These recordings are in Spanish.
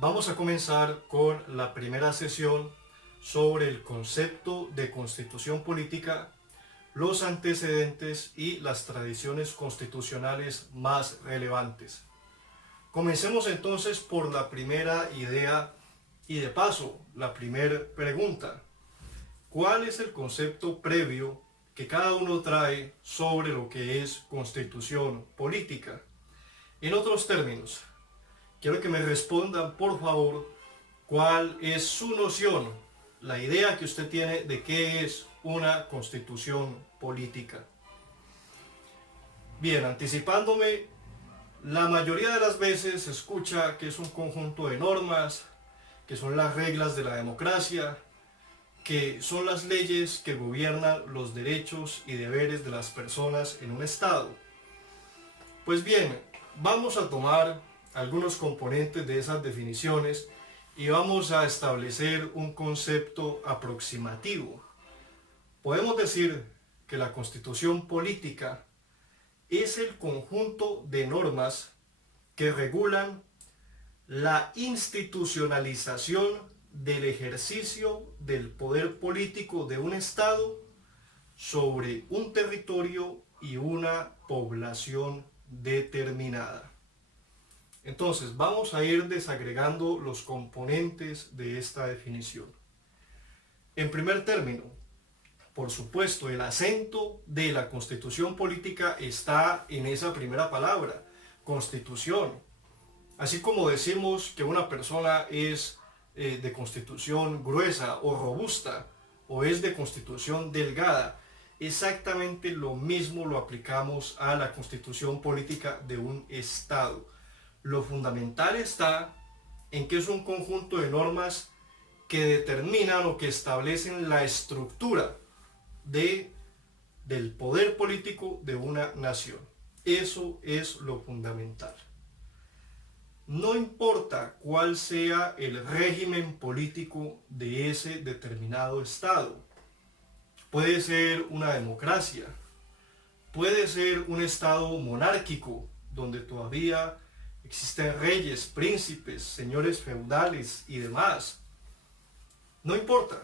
Vamos a comenzar con la primera sesión sobre el concepto de constitución política, los antecedentes y las tradiciones constitucionales más relevantes. Comencemos entonces por la primera idea y de paso, la primera pregunta. ¿Cuál es el concepto previo que cada uno trae sobre lo que es constitución política? En otros términos, quiero que me respondan, por favor, cuál es su noción, la idea que usted tiene de qué es una constitución política. Bien, anticipándome, la mayoría de las veces se escucha que es un conjunto de normas, que son las reglas de la democracia, que son las leyes que gobiernan los derechos y deberes de las personas en un Estado. Pues bien, vamos a tomar algunos componentes de esas definiciones y vamos a establecer un concepto aproximativo. Podemos decir que la constitución política es el conjunto de normas que regulan la institucionalización del ejercicio del poder político de un Estado sobre un territorio y una población determinada. Entonces, vamos a ir desagregando los componentes de esta definición. En primer término, por supuesto, el acento de la constitución política está en esa primera palabra, constitución. Así como decimos que una persona es de constitución gruesa o robusta o es de constitución delgada, exactamente lo mismo lo aplicamos a la constitución política de un Estado. Lo fundamental está en que es un conjunto de normas que determinan o que establecen la estructura del poder político de una nación. Eso es lo fundamental. No importa cuál sea el régimen político de ese determinado Estado. Puede ser una democracia, puede ser un Estado monárquico, donde todavía existen reyes, príncipes, señores feudales y demás. No importa.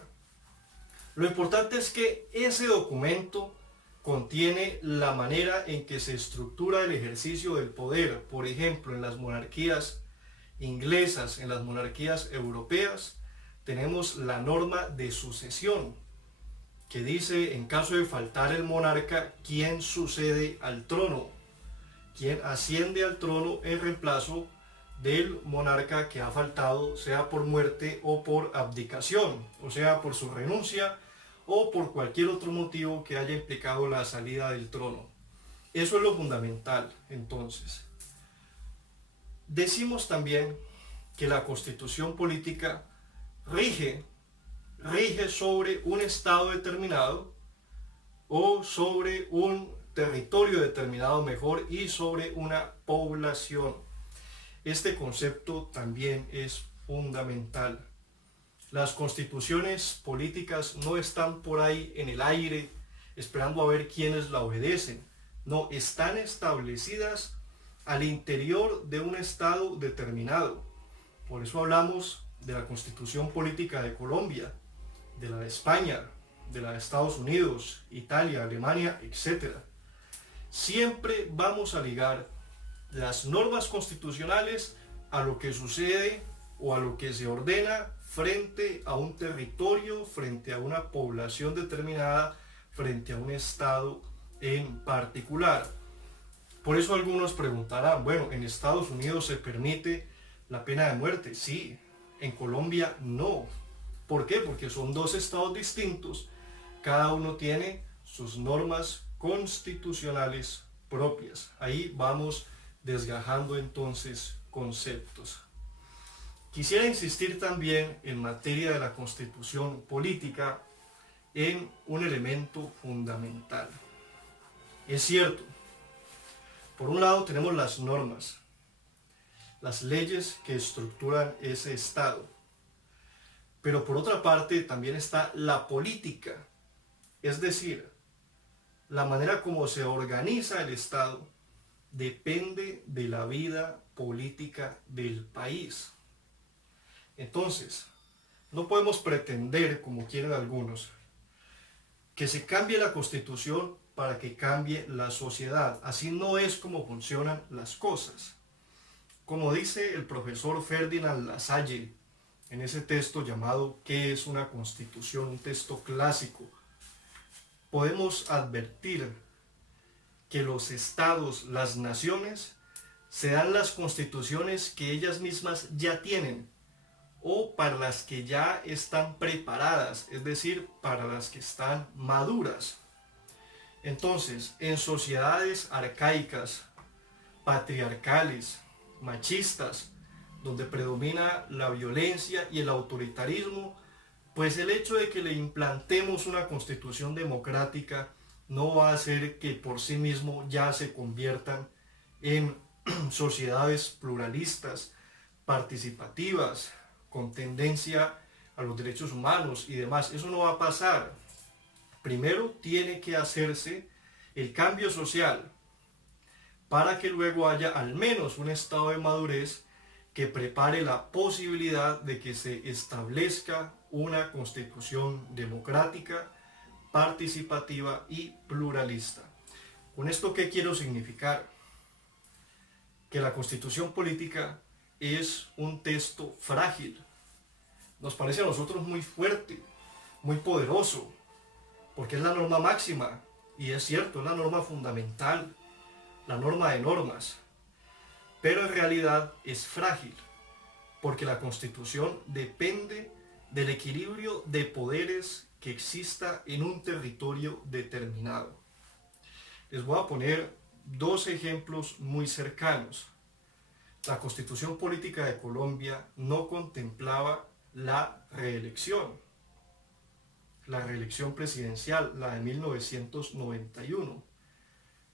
Lo importante es que ese documento contiene la manera en que se estructura el ejercicio del poder. Por ejemplo, en las monarquías inglesas, en las monarquías europeas, tenemos la norma de sucesión, que dice, en caso de faltar el monarca, quién sucede al trono, quién asciende al trono en reemplazo del monarca que ha faltado, sea por muerte o por abdicación, o sea, por su renuncia o por cualquier otro motivo que haya implicado la salida del trono. Eso es lo fundamental, entonces. Decimos también que la constitución política rige sobre un estado determinado o sobre un territorio determinado mejor y sobre una población. Este concepto también es fundamental. Las constituciones políticas no están por ahí en el aire esperando a ver quiénes la obedecen. No, están establecidas al interior de un estado determinado. Por eso hablamos de la constitución política de Colombia, de la de España, de la de Estados Unidos, Italia, Alemania, etc. Siempre vamos a ligar las normas constitucionales a lo que sucede o a lo que se ordena frente a un territorio, frente a una población determinada, frente a un estado en particular. Por eso algunos preguntarán, bueno, ¿en Estados Unidos se permite la pena de muerte? Sí, en Colombia no. ¿Por qué? Porque son dos estados distintos, cada uno tiene sus normas constitucionales propias. Ahí vamos desgajando entonces conceptos. Quisiera insistir también en materia de la constitución política en un elemento fundamental. Es cierto, por un lado tenemos las normas, las leyes que estructuran ese estado, pero por otra parte también está la política, es decir, la manera como se organiza el estado depende de la vida política del país. Entonces, no podemos pretender, como quieren algunos, que se cambie la Constitución para que cambie la sociedad. Así no es como funcionan las cosas. Como dice el profesor Ferdinand Lassalle en ese texto llamado ¿Qué es una Constitución?, un texto clásico, podemos advertir que los estados, las naciones, se dan las constituciones que ellas mismas ya tienen o para las que ya están preparadas, es decir, para las que están maduras. Entonces, en sociedades arcaicas, patriarcales, machistas, donde predomina la violencia y el autoritarismo, pues el hecho de que le implantemos una constitución democrática no va a hacer que por sí mismo ya se conviertan en sociedades pluralistas, participativas, con tendencia a los derechos humanos y demás. Eso no va a pasar. Primero tiene que hacerse el cambio social para que luego haya al menos un estado de madurez que prepare la posibilidad de que se establezca una constitución democrática, participativa y pluralista. ¿Con esto qué quiero significar? Que la constitución política es un texto frágil. Nos parece a nosotros muy fuerte, muy poderoso, porque es la norma máxima, y es cierto, es la norma fundamental, la norma de normas, pero en realidad es frágil, porque la Constitución depende del equilibrio de poderes que exista en un territorio determinado. Les voy a poner dos ejemplos muy cercanos. La Constitución Política de Colombia no contemplaba la reelección presidencial, la de 1991.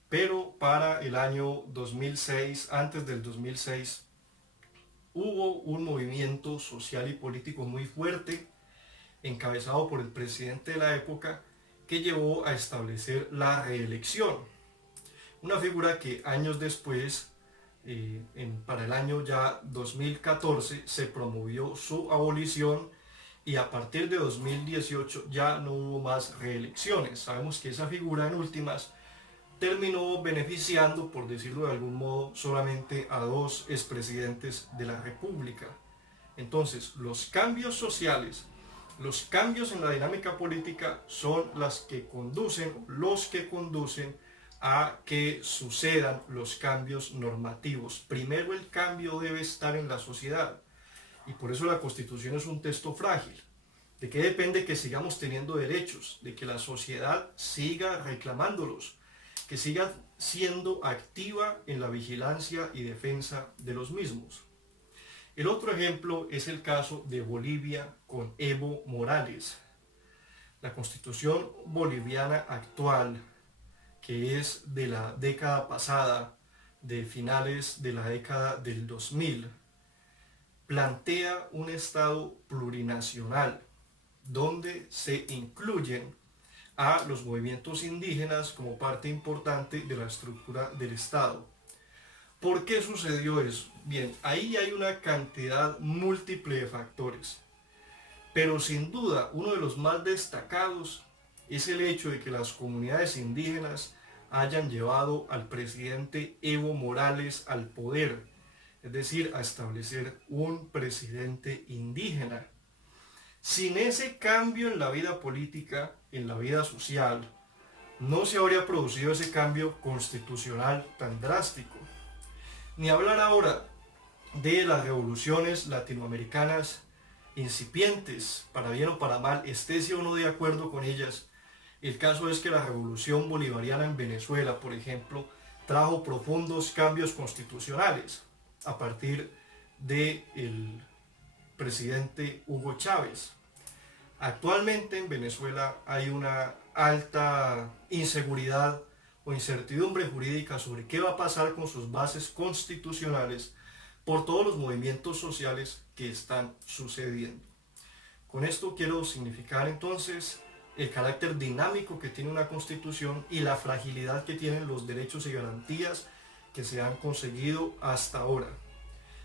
Pero para el año 2006, antes del 2006, hubo un movimiento social y político muy fuerte, encabezado por el presidente de la época, que llevó a establecer la reelección. Una figura que años después, para el año ya 2014, se promovió su abolición y a partir de 2018 ya no hubo más reelecciones. Sabemos que esa figura en últimas terminó beneficiando, por decirlo de algún modo, solamente a dos expresidentes de la República. Entonces, los cambios sociales, los cambios en la dinámica política son los que conducen a que sucedan los cambios normativos. Primero el cambio debe estar en la sociedad, y por eso la Constitución es un texto frágil. ¿De qué depende que sigamos teniendo derechos? De que la sociedad siga reclamándolos, que siga siendo activa en la vigilancia y defensa de los mismos. El otro ejemplo es el caso de Bolivia con Evo Morales. La Constitución boliviana actual, que es de la década pasada, de finales de la década del 2000, plantea un Estado plurinacional, donde se incluyen a los movimientos indígenas como parte importante de la estructura del Estado. ¿Por qué sucedió eso? Bien, ahí hay una cantidad múltiple de factores, pero sin duda uno de los más destacados es el hecho de que las comunidades indígenas hayan llevado al presidente Evo Morales al poder, es decir, a establecer un presidente indígena. Sin ese cambio en la vida política, en la vida social, no se habría producido ese cambio constitucional tan drástico. Ni hablar ahora de las revoluciones latinoamericanas incipientes, para bien o para mal, esté o no de acuerdo con ellas. El caso es que la revolución bolivariana en Venezuela, por ejemplo, trajo profundos cambios constitucionales a partir del presidente Hugo Chávez. Actualmente en Venezuela hay una alta inseguridad o incertidumbre jurídica sobre qué va a pasar con sus bases constitucionales por todos los movimientos sociales que están sucediendo. Con esto quiero significar entonces el carácter dinámico que tiene una constitución y la fragilidad que tienen los derechos y garantías que se han conseguido hasta ahora.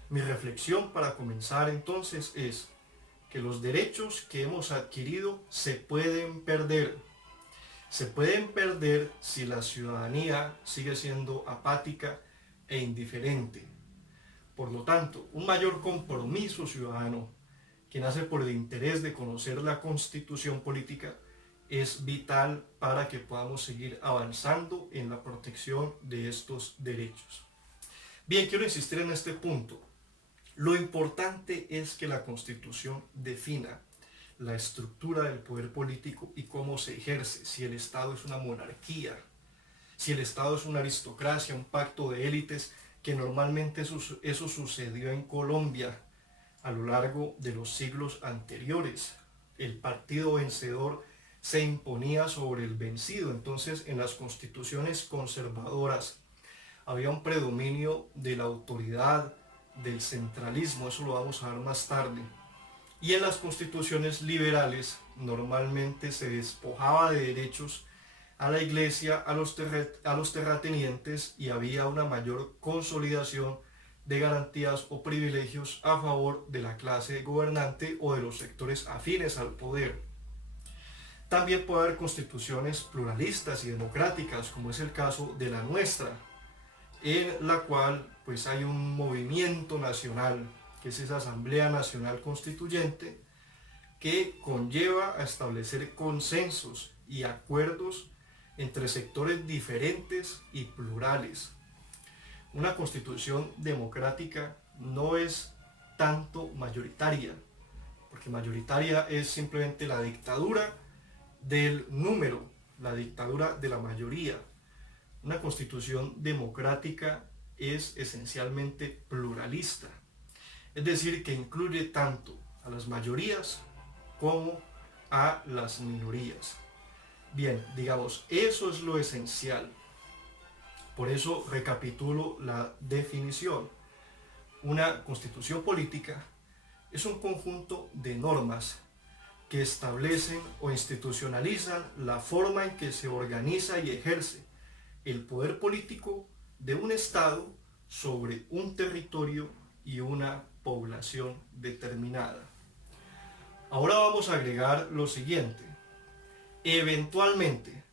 Mi reflexión para comenzar entonces es que los derechos que hemos adquirido se pueden perder. Se pueden perder si la ciudadanía sigue siendo apática e indiferente. Por lo tanto, un mayor compromiso ciudadano que nace por el interés de conocer la Constitución política es vital para que podamos seguir avanzando en la protección de estos derechos. Bien, quiero insistir en este punto. Lo importante es que la Constitución defina la estructura del poder político y cómo se ejerce, si el Estado es una monarquía, si el Estado es una aristocracia, un pacto de élites, que normalmente eso sucedió en Colombia a lo largo de los siglos anteriores. El partido vencedor se imponía sobre el vencido. Entonces, en las constituciones conservadoras había un predominio de la autoridad, del centralismo, eso lo vamos a ver más tarde. Y en las constituciones liberales normalmente se despojaba de derechos a la iglesia, a los terratenientes, y había una mayor consolidación de garantías o privilegios a favor de la clase gobernante o de los sectores afines al poder. También puede haber constituciones pluralistas y democráticas, como es el caso de la nuestra, en la cual pues hay un movimiento nacional, que es esa Asamblea Nacional Constituyente, que conlleva a establecer consensos y acuerdos entre sectores diferentes y plurales. Una constitución democrática no es tanto mayoritaria, porque mayoritaria es simplemente la dictadura del número, la dictadura de la mayoría. Una constitución democrática es esencialmente pluralista, es decir, que incluye tanto a las mayorías como a las minorías. Bien, digamos, eso es lo esencial. Por eso recapitulo la definición. Una constitución política es un conjunto de normas que establecen o institucionalizan la forma en que se organiza y ejerce el poder político de un Estado sobre un territorio y una población determinada. Ahora vamos a agregar lo siguiente. Eventualmente,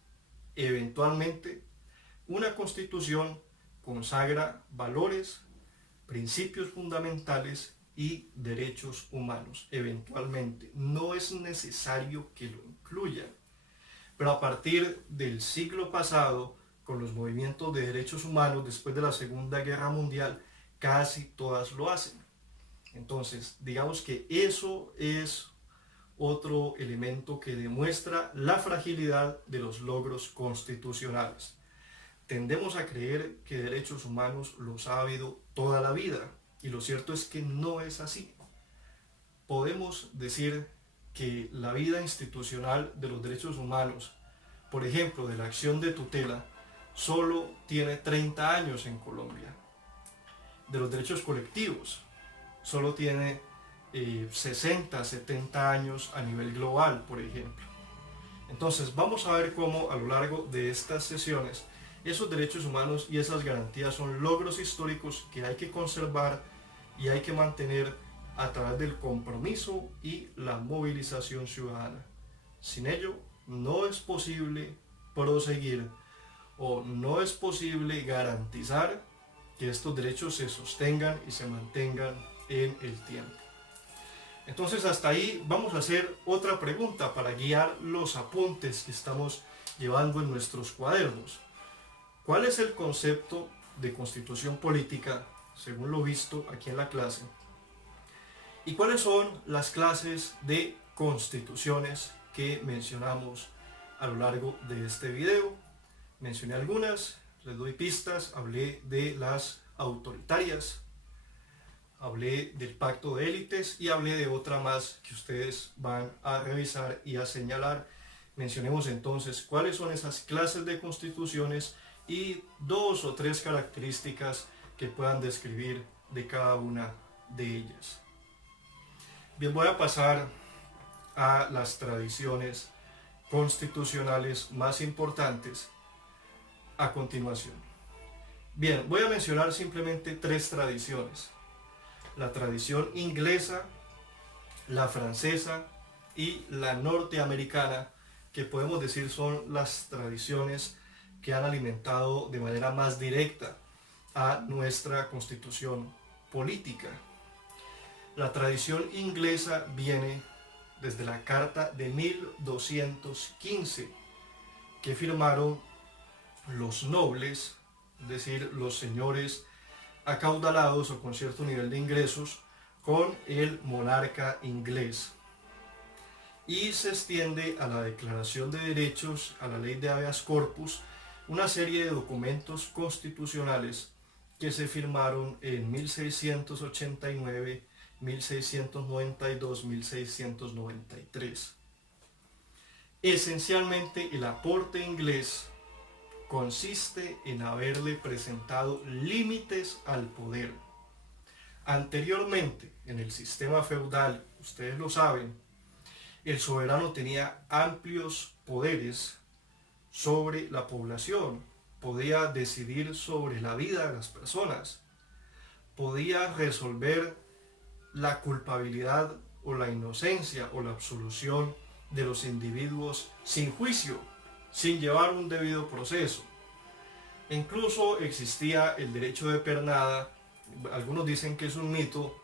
una constitución consagra valores, principios fundamentales y derechos humanos. Eventualmente, no es necesario que lo incluya. Pero a partir del siglo pasado, con los movimientos de derechos humanos después de la Segunda Guerra Mundial, casi todas lo hacen. Entonces, digamos que eso es otro elemento que demuestra la fragilidad de los logros constitucionales. Tendemos a creer que derechos humanos los ha habido toda la vida, y lo cierto es que no es así. Podemos decir que la vida institucional de los derechos humanos, por ejemplo, de la acción de tutela, solo tiene 30 años en Colombia. De los derechos colectivos, solo tiene 60, 70 años a nivel global, por ejemplo. Entonces, vamos a ver cómo a lo largo de estas sesiones esos derechos humanos y esas garantías son logros históricos que hay que conservar y hay que mantener a través del compromiso y la movilización ciudadana. Sin ello, no es posible proseguir o no es posible garantizar que estos derechos se sostengan y se mantengan en el tiempo. Entonces, hasta ahí vamos a hacer otra pregunta para guiar los apuntes que estamos llevando en nuestros cuadernos. ¿Cuál es el concepto de constitución política según lo visto aquí en la clase? ¿Y cuáles son las clases de constituciones que mencionamos a lo largo de este video? Mencioné algunas, les doy pistas, hablé de las autoritarias, hablé del pacto de élites y hablé de otra más que ustedes van a revisar y a señalar. Mencionemos entonces cuáles son esas clases de constituciones y 2 o 3 características que puedan describir de cada una de ellas. Bien, voy a pasar a las tradiciones constitucionales más importantes a continuación. Bien, voy a mencionar simplemente 3 tradiciones. La tradición inglesa, la francesa y la norteamericana, que podemos decir son las tradiciones que han alimentado de manera más directa a nuestra constitución política. La tradición inglesa viene desde la Carta de 1215 que firmaron los nobles, es decir, los señores acaudalados o con cierto nivel de ingresos, con el monarca inglés. Y se extiende a la Declaración de Derechos, a la Ley de Habeas Corpus, una serie de documentos constitucionales que se firmaron en 1689, 1692, 1693. Esencialmente, el aporte inglés consiste en haberle presentado límites al poder. Anteriormente, en el sistema feudal, ustedes lo saben, el soberano tenía amplios poderes sobre la población, podía decidir sobre la vida de las personas, podía resolver la culpabilidad o la inocencia o la absolución de los individuos sin juicio, sin llevar un debido proceso. Incluso existía el derecho de pernada, algunos dicen que es un mito,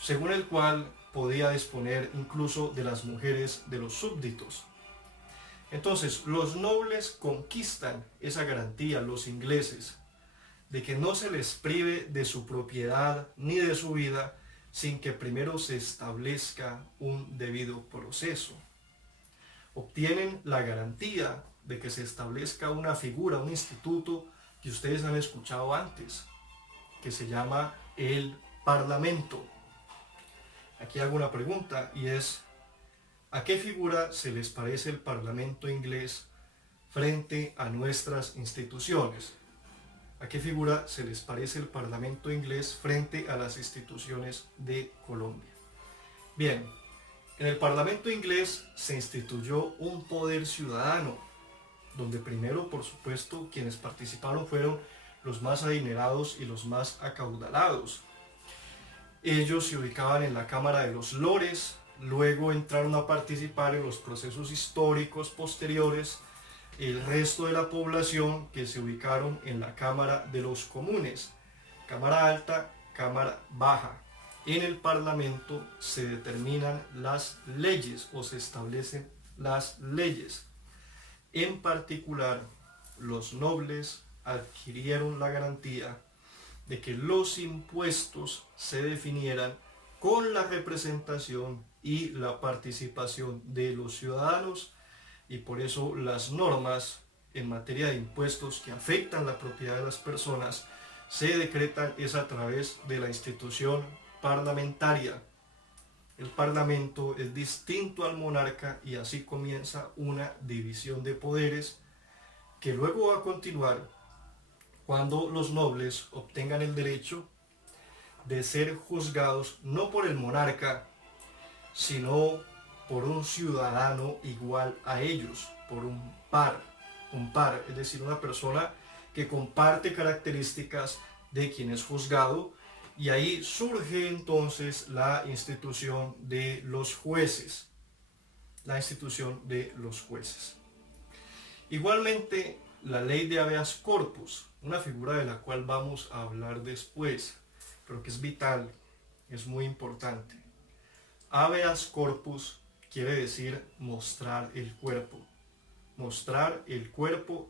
según el cual podía disponer incluso de las mujeres de los súbditos. Entonces, los nobles conquistan esa garantía, los ingleses, de que no se les prive de su propiedad ni de su vida sin que primero se establezca un debido proceso. Obtienen la garantía de que se establezca una figura, un instituto que ustedes han escuchado antes, que se llama el Parlamento. Aquí hago una pregunta y es, ¿a qué figura se les parece el Parlamento inglés frente a nuestras instituciones? ¿A qué figura se les parece el Parlamento inglés frente a las instituciones de Colombia? Bien, en el Parlamento inglés se instituyó un poder ciudadano, donde primero, por supuesto, quienes participaron fueron los más adinerados y los más acaudalados. Ellos se ubicaban en la Cámara de los Lores, luego entraron a participar en los procesos históricos posteriores el resto de la población, que se ubicaron en la Cámara de los Comunes, Cámara Alta, Cámara Baja. En el Parlamento se determinan las leyes o se establecen las leyes. En particular, los nobles adquirieron la garantía de que los impuestos se definieran con la representación y la participación de los ciudadanos, y por eso las normas en materia de impuestos que afectan la propiedad de las personas se decretan es a través de la institución parlamentaria. El parlamento es distinto al monarca y así comienza una división de poderes que luego va a continuar cuando los nobles obtengan el derecho de ser juzgados no por el monarca, sino por un ciudadano igual a ellos, por un par, es decir, una persona que comparte características de quien es juzgado, y ahí surge entonces la institución de los jueces, Igualmente, la ley de habeas corpus, una figura de la cual vamos a hablar después, pero que es vital, es muy importante. Habeas corpus quiere decir mostrar el cuerpo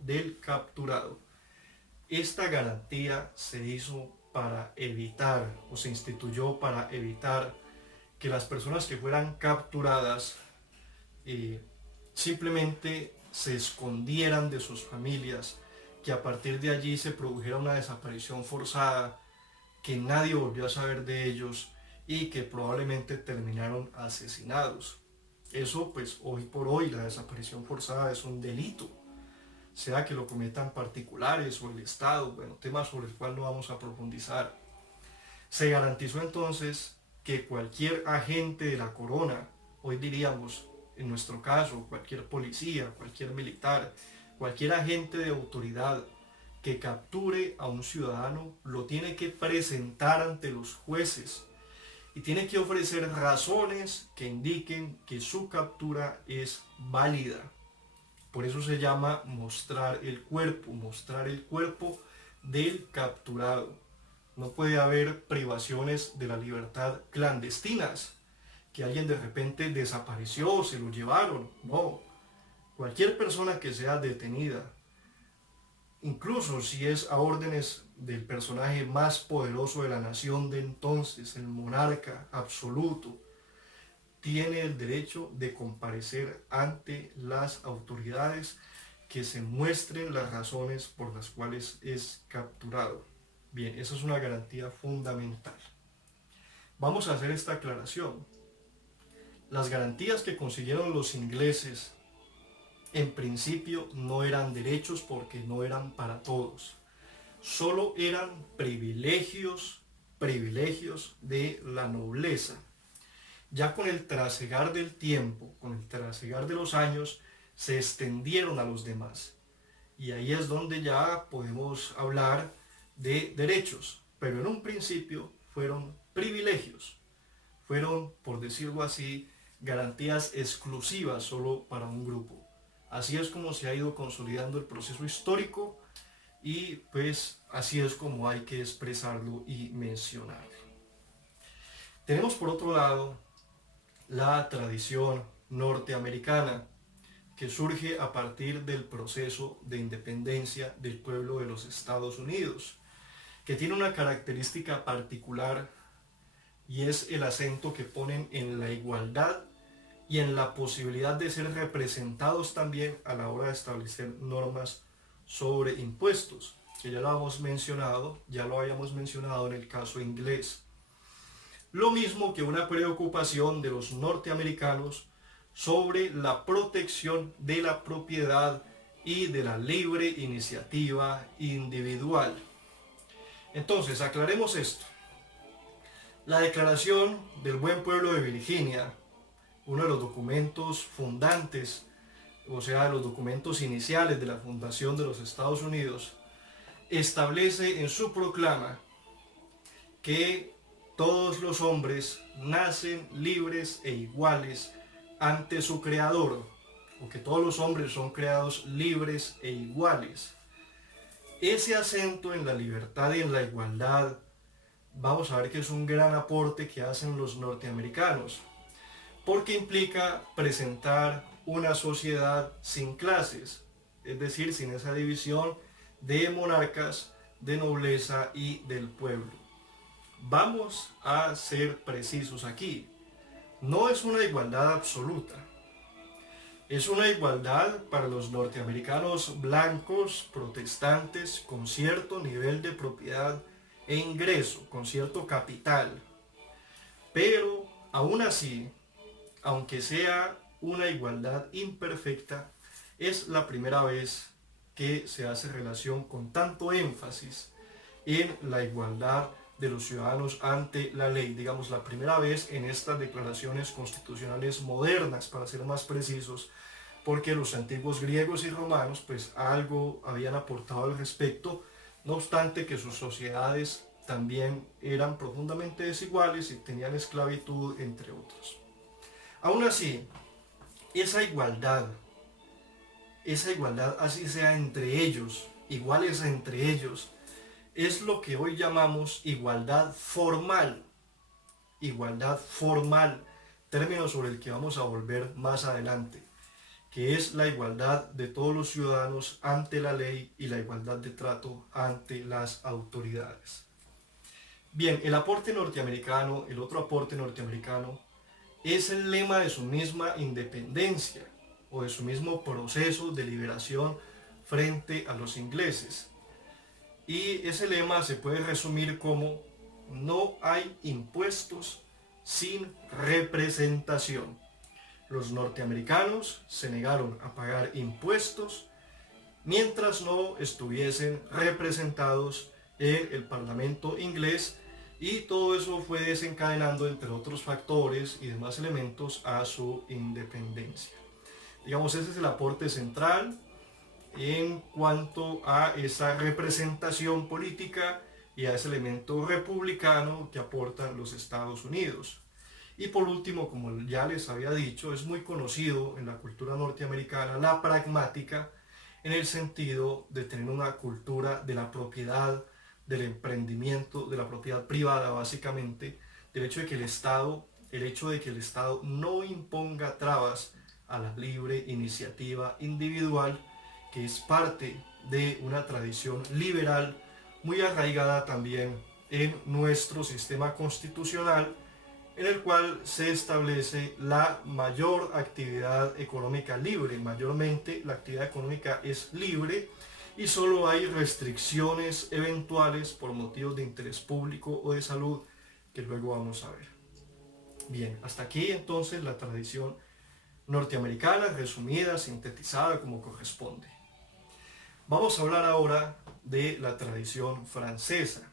del capturado. Esta garantía se hizo para evitar, o se instituyó para evitar que las personas que fueran capturadas simplemente se escondieran de sus familias, que a partir de allí se produjera una desaparición forzada, que nadie volvió a saber de ellos y que probablemente terminaron asesinados. Eso, pues, hoy por hoy la desaparición forzada es un delito, sea que lo cometan particulares o el Estado, bueno, tema sobre el cual no vamos a profundizar. Se garantizó entonces que cualquier agente de la corona, hoy diríamos, en nuestro caso, cualquier policía, cualquier militar, cualquier agente de autoridad que capture a un ciudadano, lo tiene que presentar ante los jueces y tiene que ofrecer razones que indiquen que su captura es válida. Por eso se llama mostrar el cuerpo del capturado. No puede haber privaciones de la libertad clandestinas, que alguien de repente desapareció, se lo llevaron. No, cualquier persona que sea detenida, incluso si es a órdenes del personaje más poderoso de la nación de entonces, el monarca absoluto, tiene el derecho de comparecer ante las autoridades, que se muestren las razones por las cuales es capturado. Bien, esa es una garantía fundamental. Vamos a hacer esta aclaración. Las garantías que consiguieron los ingleses en principio no eran derechos, porque no eran para todos. Solo eran privilegios de la nobleza. Ya con el trasegar del tiempo, con el trasegar de los años, se extendieron a los demás. Y ahí es donde ya podemos hablar de derechos. Pero en un principio fueron privilegios. Fueron, por decirlo así, garantías exclusivas solo para un grupo. Así es como se ha ido consolidando el proceso histórico, y pues así es como hay que expresarlo y mencionarlo. Tenemos por otro lado la tradición norteamericana, que surge a partir del proceso de independencia del pueblo de los Estados Unidos, que tiene una característica particular, y es el acento que ponen en la igualdad y en la posibilidad de ser representados también a la hora de establecer normas sobre impuestos, que ya lo habíamos mencionado en el caso inglés. Lo mismo que una preocupación de los norteamericanos sobre la protección de la propiedad y de la libre iniciativa individual. Entonces, aclaremos esto. La Declaración del Buen Pueblo de Virginia, uno de los documentos fundantes, o sea, los documentos iniciales de la fundación de los Estados Unidos, establece en su proclama que todos los hombres nacen libres e iguales ante su Creador, o que todos los hombres son creados libres e iguales. Ese acento en la libertad y en la igualdad, vamos a ver que es un gran aporte que hacen los norteamericanos, porque implica presentar una sociedad sin clases, es decir, sin esa división de monarcas, de nobleza y del pueblo. Vamos a ser precisos aquí. No es una igualdad absoluta. Es una igualdad para los norteamericanos blancos, protestantes, con cierto nivel de propiedad e ingreso, con cierto capital. Pero aún así, aunque sea una igualdad imperfecta, es la primera vez que se hace relación con tanto énfasis en la igualdad de los ciudadanos ante la ley. Digamos, la primera vez en estas declaraciones constitucionales modernas, para ser más precisos, porque los antiguos griegos y romanos pues algo habían aportado al respecto, no obstante que sus sociedades también eran profundamente desiguales y tenían esclavitud, entre otros. Aún así, esa igualdad, así sea entre ellos, iguales entre ellos, es lo que hoy llamamos igualdad formal. Igualdad formal, término sobre el que vamos a volver más adelante, que es la igualdad de todos los ciudadanos ante la ley y la igualdad de trato ante las autoridades. Bien, el otro aporte norteamericano, es el lema de su misma independencia, o de su mismo proceso de liberación frente a los ingleses. Y ese lema se puede resumir como: no hay impuestos sin representación. Los norteamericanos se negaron a pagar impuestos mientras no estuviesen representados en el Parlamento inglés, y todo eso fue desencadenando, entre otros factores y demás elementos, a su independencia. Digamos, ese es el aporte central en cuanto a esa representación política y a ese elemento republicano que aportan los Estados Unidos. Y por último, como ya les había dicho, es muy conocido en la cultura norteamericana la pragmática, en el sentido de tener una cultura de la propiedad, del emprendimiento, de la propiedad privada básicamente, del hecho de que el hecho de que el Estado no imponga trabas a la libre iniciativa individual, que es parte de una tradición liberal muy arraigada también en nuestro sistema constitucional, en el cual se establece la mayor actividad económica libre. Mayormente la actividad económica es libre y solo hay restricciones eventuales por motivos de interés público o de salud que luego vamos a ver. Bien, hasta aquí entonces la tradición norteamericana, resumida, sintetizada como corresponde. Vamos a hablar ahora de la tradición francesa.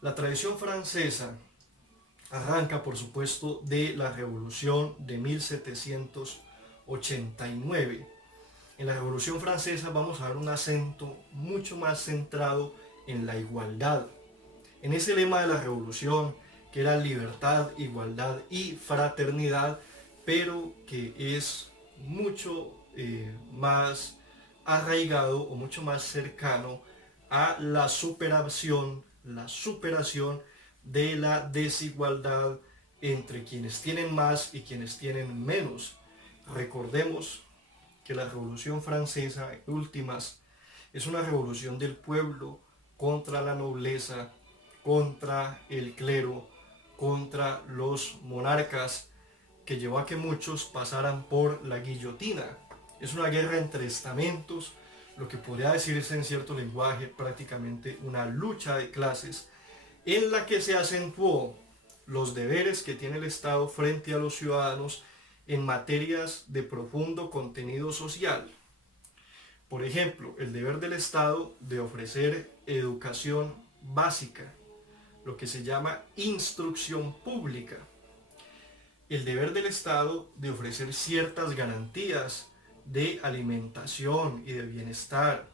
La tradición francesa arranca, por supuesto, de la Revolución de 1789. En la Revolución Francesa vamos a dar un acento mucho más centrado en la igualdad. En ese lema de la Revolución, que era libertad, igualdad y fraternidad, pero que es mucho más arraigado o mucho más cercano a la superación de la desigualdad entre quienes tienen más y quienes tienen menos. Recordemos que la Revolución Francesa, en últimas, es una revolución del pueblo contra la nobleza, contra el clero, contra los monarcas, que llevó a que muchos pasaran por la guillotina. Es una guerra entre estamentos, lo que podría decirse en cierto lenguaje prácticamente una lucha de clases, en la que se acentuó los deberes que tiene el Estado frente a los ciudadanos en materias de profundo contenido social. Por ejemplo, el deber del Estado de ofrecer educación básica, lo que se llama instrucción pública. El deber del Estado de ofrecer ciertas garantías de alimentación y de bienestar,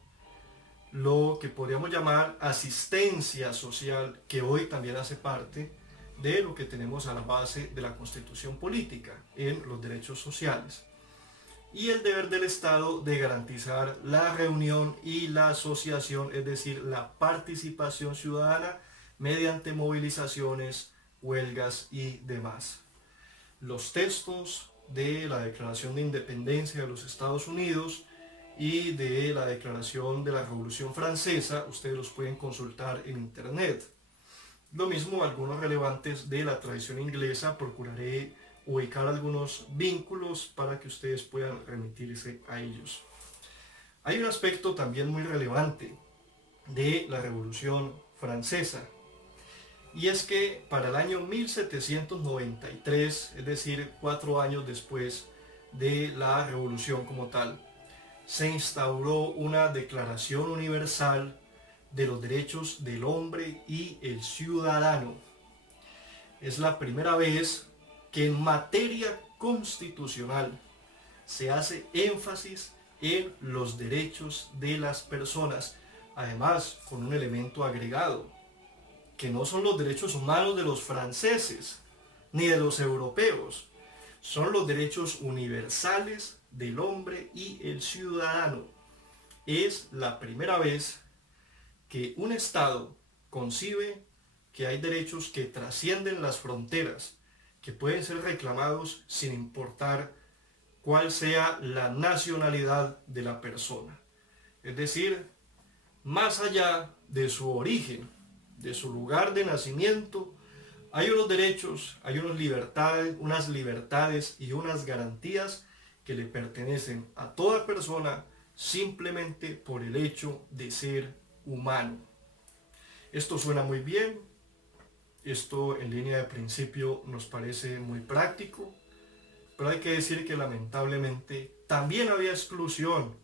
lo que podríamos llamar asistencia social, que hoy también hace parte de lo que tenemos a la base de la Constitución política en los derechos sociales. Y el deber del Estado de garantizar la reunión y la asociación, es decir, la participación ciudadana mediante movilizaciones, huelgas y demás. Los textos de la Declaración de Independencia de los Estados Unidos y de la Declaración de la Revolución Francesa, ustedes los pueden consultar en internet. Lo mismo algunos relevantes de la tradición inglesa, procuraré ubicar algunos vínculos para que ustedes puedan remitirse a ellos. Hay un aspecto también muy relevante de la Revolución Francesa, y es que para el año 1793, es decir, 4 años después de la revolución como tal, se instauró una Declaración Universal de los Derechos del Hombre y el Ciudadano. Es la primera vez que en materia constitucional se hace énfasis en los derechos de las personas, además con un elemento agregado, que no son los derechos humanos de los franceses ni de los europeos, son los derechos universales del hombre y el ciudadano. Es la primera vez que un Estado concibe que hay derechos que trascienden las fronteras, que pueden ser reclamados sin importar cuál sea la nacionalidad de la persona. Es decir, más allá de su origen, de su lugar de nacimiento, hay unos derechos, hay unas libertades y unas garantías que le pertenecen a toda persona simplemente por el hecho de ser humano. Esto suena muy bien, esto en línea de principio nos parece muy práctico, pero hay que decir que lamentablemente también había exclusión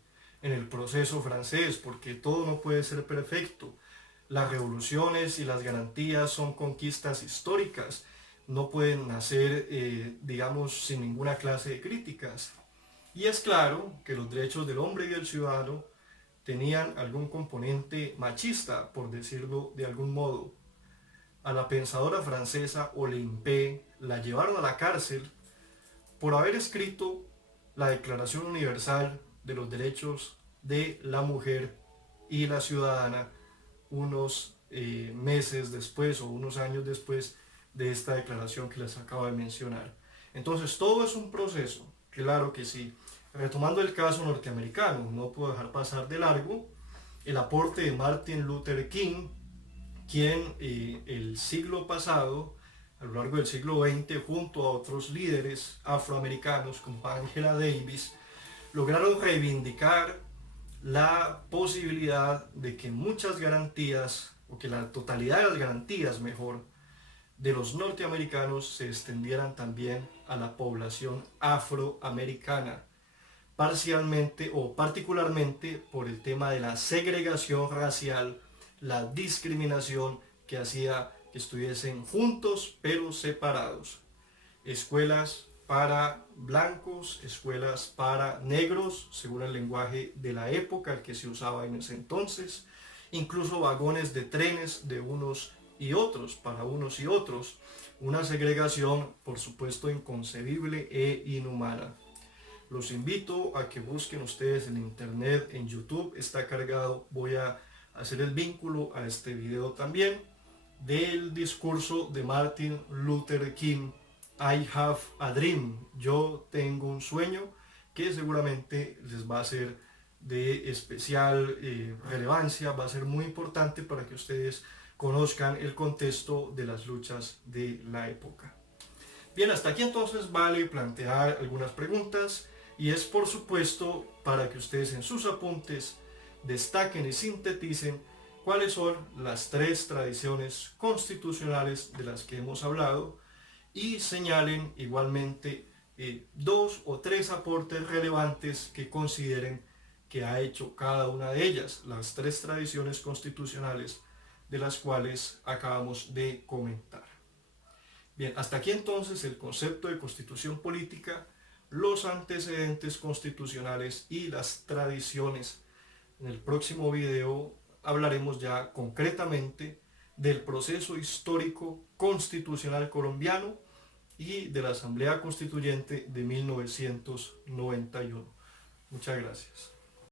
en el proceso francés, porque todo no puede ser perfecto. Las revoluciones y las garantías son conquistas históricas, no pueden nacer, digamos, sin ninguna clase de críticas. Y es claro que los derechos del hombre y del ciudadano tenían algún componente machista, por decirlo de algún modo. A la pensadora francesa Olympe la llevaron a la cárcel por haber escrito la Declaración Universal de los Derechos de la Mujer y la Ciudadana unos meses después o unos años después de esta declaración que les acabo de mencionar. Entonces todo es un proceso, claro que sí. Retomando el caso norteamericano, no puedo dejar pasar de largo el aporte de Martin Luther King, quien el siglo pasado, a lo largo del siglo XX, junto a otros líderes afroamericanos como Angela Davis, lograron reivindicar la posibilidad de que muchas garantías, o que la totalidad de las garantías, mejor, de los norteamericanos se extendieran también a la población afroamericana, parcialmente o particularmente por el tema de la segregación racial, la discriminación que hacía que estuviesen juntos pero separados. Escuelas para blancos, escuelas para negros, según el lenguaje de la época, el que se usaba en ese entonces, incluso vagones de trenes de unos y otros, para unos y otros, una segregación por supuesto inconcebible e inhumana. Los invito a que busquen ustedes en internet, en YouTube, está cargado, voy a hacer el vínculo a este video también, del discurso de Martin Luther King, I have a dream, yo tengo un sueño, que seguramente les va a ser de especial relevancia, va a ser muy importante para que ustedes conozcan el contexto de las luchas de la época. Bien, hasta aquí entonces vale plantear algunas preguntas y es por supuesto para que ustedes en sus apuntes destaquen y sinteticen cuáles son las 3 tradiciones constitucionales de las que hemos hablado y señalen igualmente 2 o 3 aportes relevantes que consideren que ha hecho cada una de ellas, las 3 tradiciones constitucionales de las cuales acabamos de comentar. Bien, hasta aquí entonces el concepto de constitución política, los antecedentes constitucionales y las tradiciones. En el próximo video hablaremos ya concretamente del proceso histórico constitucional colombiano y de la Asamblea Constituyente de 1991. Muchas gracias.